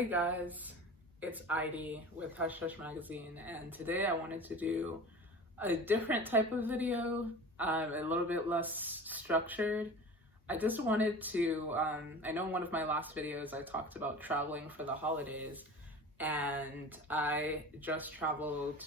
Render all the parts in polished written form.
Hey guys, it's Heidi with Hush Hush Magazine, and today I wanted to do a different type of video, a little bit less structured. I just wanted to, I know in one of my last videos I talked about traveling for the holidays, and I just traveled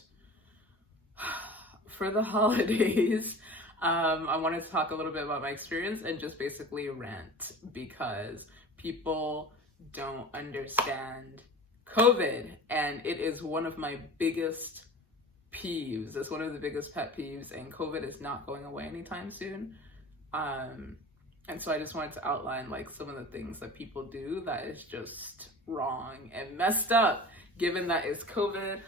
for the holidays. I wanted to talk a little bit about my experience and just basically rant because people don't understand COVID, and it is one of my biggest peeves. It's one of the biggest pet peeves, and COVID is not going away anytime soon. And so I just wanted to outline like some of the things that people do that is just wrong and messed up, given that it's COVID.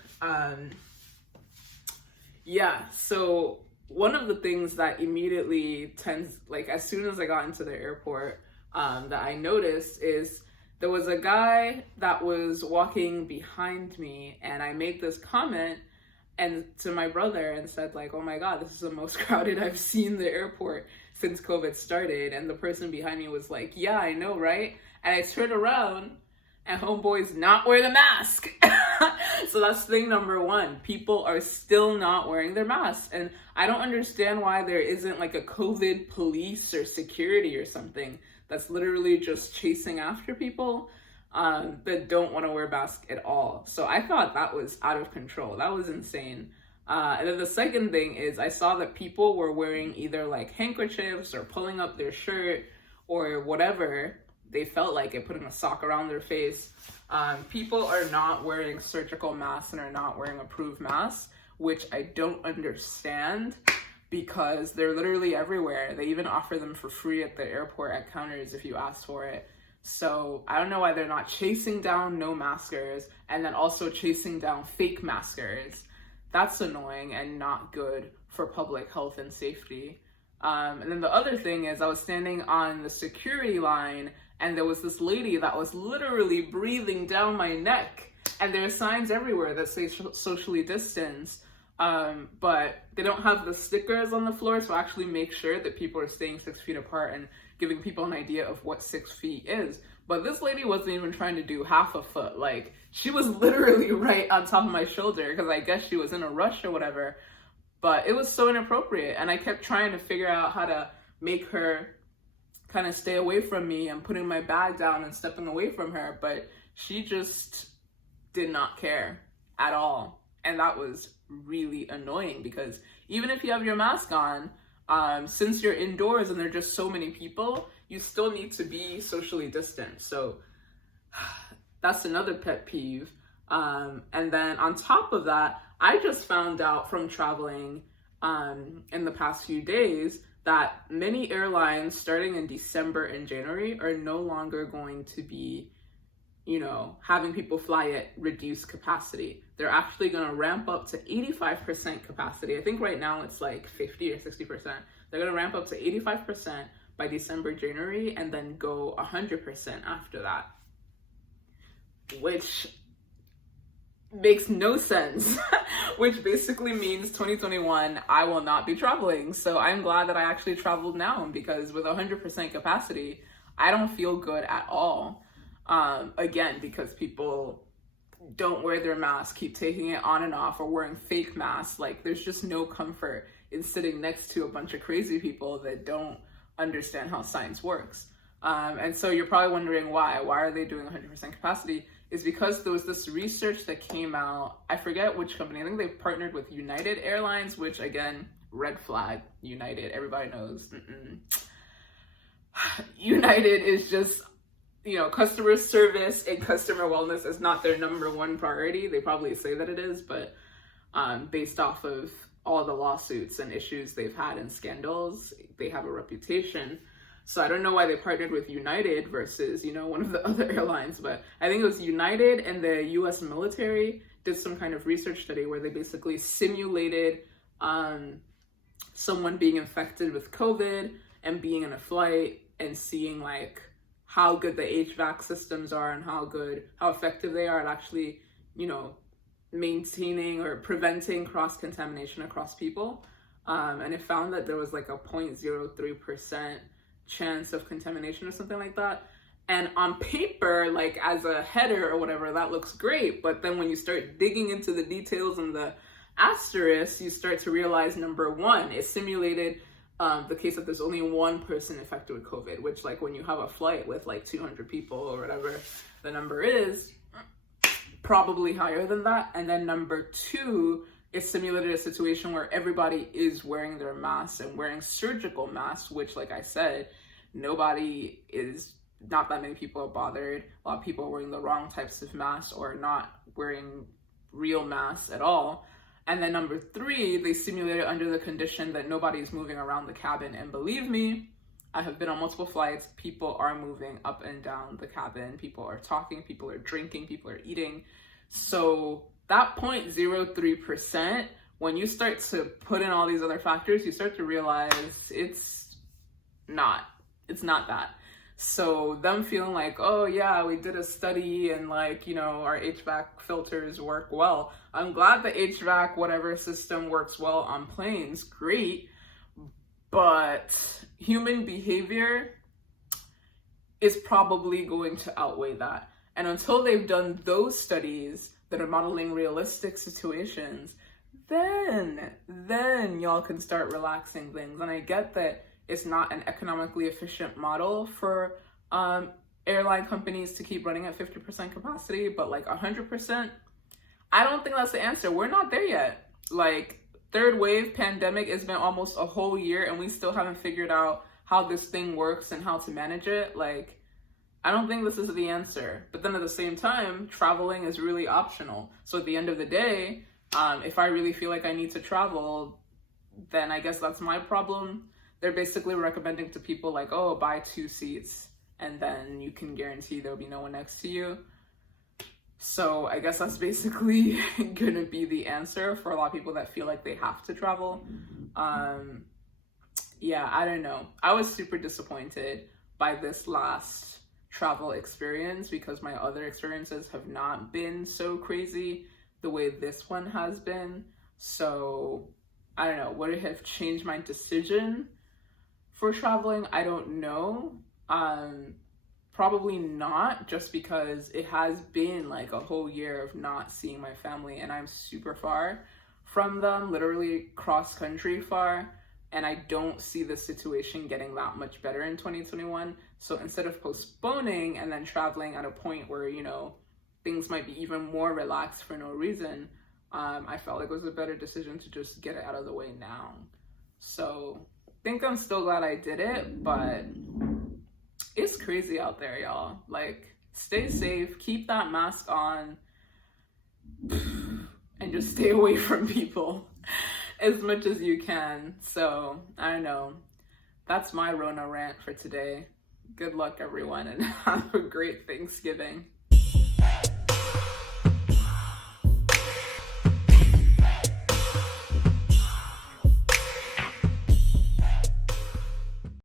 So one of the things that immediately tends, like as soon as I got into the airport, that I noticed is there was a guy that was walking behind me, and I made this comment and to my brother and said like, oh my God, this is the most crowded I've seen the airport since COVID started. And the person behind me was like, yeah, I know, right? And I turned around and homeboy's not wear the mask. So that's thing number one. People are still not wearing their masks. And I don't understand why there isn't like a COVID police or security or something that's literally just chasing after people that don't want to wear masks at all. So I thought that was out of control. That was insane. And then the second thing is I saw that people were wearing either like handkerchiefs or pulling up their shirt or whatever they felt like it, putting a sock around their face. People are not wearing surgical masks and are not wearing approved masks, which I don't understand because they're literally everywhere. They even offer them for free at the airport at counters if you ask for it. So I don't know why they're not chasing down no maskers and then also chasing down fake maskers. That's annoying and not good for public health and safety. And then the other thing is I was standing on the security line and there was this lady that was literally breathing down my neck. And there are signs everywhere that say socially distance, but they don't have the stickers on the floor to actually make sure that people are staying 6 feet apart and giving people an idea of what 6 feet is. But this lady wasn't even trying to do half a foot. Like, she was literally right on top of my shoulder because I guess she was in a rush or whatever. But it was so inappropriate. And I kept trying to figure out how to make her kind of stay away from me and putting my bag down and stepping away from her. But she just did not care at all. And that was really annoying because even if you have your mask on, since you're indoors and there are just so many people, you still need to be socially distant. So that's another pet peeve. And then on top of that, I just found out from traveling in the past few days that many airlines starting in December and January are no longer going to be, having people fly at reduced capacity. They're actually going to ramp up to 85% capacity. I think right now it's like 50 or 60%. They're going to ramp up to 85% by December, January, and then go 100% after that, which makes no sense, which basically means 2021, I will not be traveling. So I'm glad that I actually traveled now because with 100% capacity, I don't feel good at all. Again, because people don't wear their mask, keep taking it on and off, or wearing fake masks. Like, there's just no comfort in sitting next to a bunch of crazy people that don't understand how science works. And so you're probably wondering why are they doing 100% capacity? Is because there was this research that came out, I forget which company, I think they partnered with United Airlines, which again, red flag, United, everybody knows. United is just, customer service and customer wellness is not their number one priority. They probably say that it is, but based off of all the lawsuits and issues they've had and scandals, they have a reputation. So I don't know why they partnered with United versus, one of the other airlines, but I think it was United and the US military did some kind of research study where they basically simulated someone being infected with COVID and being in a flight and seeing like how good the HVAC systems are and how effective they are at actually, maintaining or preventing cross-contamination across people. And it found that there was like a 0.03% chance of contamination or something like that. And on paper, like as a header or whatever, that looks great. But then when you start digging into the details and the asterisks, you start to realize, number one, it simulated the case that there's only one person infected with COVID, which, like, when you have a flight with like 200 people or whatever the number is, probably higher than that. And then number two, it simulated a situation where everybody is wearing their masks and wearing surgical masks, which, like I said, not that many people are bothered. A lot of people are wearing the wrong types of masks or not wearing real masks at all. And then number three, they simulated under the condition that nobody's moving around the cabin. And believe me, I have been on multiple flights. People are moving up and down the cabin. People are talking, people are drinking, people are eating. So that 0.03%, when you start to put in all these other factors, you start to realize it's not that. So them feeling like, oh yeah, we did a study and like, our HVAC filters work well. I'm glad the HVAC whatever system works well on planes, great. But human behavior is probably going to outweigh that. And until they've done those studies that are modeling realistic situations, then y'all can start relaxing things. And I get that it's not an economically efficient model for airline companies to keep running at 50% capacity, but like 100%, I don't think that's the answer. We're not there yet. Like, third wave pandemic, it's been almost a whole year and we still haven't figured out how this thing works and how to manage it. Like, I don't think this is the answer. But then at the same time, traveling is really optional. So at the end of the day, if I really feel like I need to travel, then I guess that's my problem. They're basically recommending to people like, oh, buy 2 seats and then you can guarantee there'll be no one next to you. So I guess that's basically gonna be the answer for a lot of people that feel like they have to travel. Yeah, I don't know. I was super disappointed by this last travel experience because my other experiences have not been so crazy the way this one has been. So I don't know, would it have changed my decision for traveling? I don't know. Probably not, just because it has been like a whole year of not seeing my family and I'm super far from them, literally cross country far, and I don't see the situation getting that much better in 2021. So instead of postponing and then traveling at a point where, things might be even more relaxed for no reason, I felt like it was a better decision to just get it out of the way now. So I think I'm still glad I did it, but it's crazy out there, y'all. Like, stay safe, keep that mask on, and just stay away from people as much as you can. So, I don't know. That's my Rona rant for today. Good luck, everyone, and have a great Thanksgiving.